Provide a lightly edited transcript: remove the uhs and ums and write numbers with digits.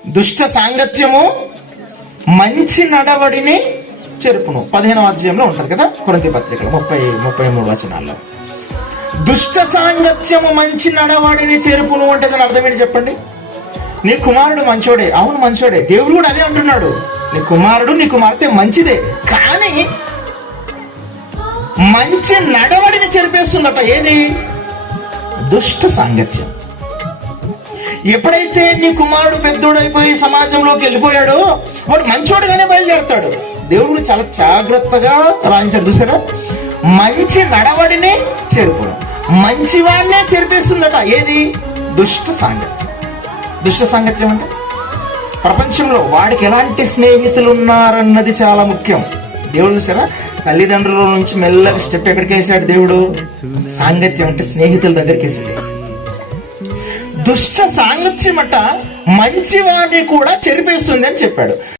దుష్ట సాంగత్యము మంచి నడవడిని చెరుపును. 15వ అధ్యాయంలో ఉంటది కదా కొరింథీ పత్రికలో 33 వచనాల్లో. దుష్ట సాంగత్యము మంచి నడవడిని చెరుపును అంటే దాని అర్థం ఏంటి చెప్పండి? నీ కుమారుడు మంచోడే, అవును మంచోడే, దేవుడు కూడా అదే అంటున్నాడు. నీ కుమారుడు నీ కుమార్తె మంచిదే, కానీ మంచి నడవడిని చెరిపేస్తుందట. ఏది? దుష్ట సాంగత్యం. ఎప్పుడైతే నీ కుమారుడు పెద్దోడైపోయి సమాజంలోకి వెళ్ళిపోయాడో వాడు మంచోడుగానే బయలుదేరుతాడు. దేవుడు చాలా జాగ్రత్తగా రాయించాడు చూసారా. మంచి నడవడిని చెరుపును, మంచివాడినే చెరిపేస్తుందట. ఏది? దుష్ట సాంగత్యం. దుష్ట సాంగత్యం అంటే ప్రపంచంలో వాడికి ఎలాంటి స్నేహితులు ఉన్నారన్నది చాలా ముఖ్యం. దేవుడు చూసారా, తల్లిదండ్రుల నుంచి మెల్లగా స్టెప్ ఎక్కడికి వేసాడు దేవుడు? సాంగత్యం అంటే స్నేహితుల దగ్గరికి వేసాడు. దుష్ట సాంగత్యం అట మంచివాడిని కూడా చెరిపేస్తుంది అని చెప్పాడు.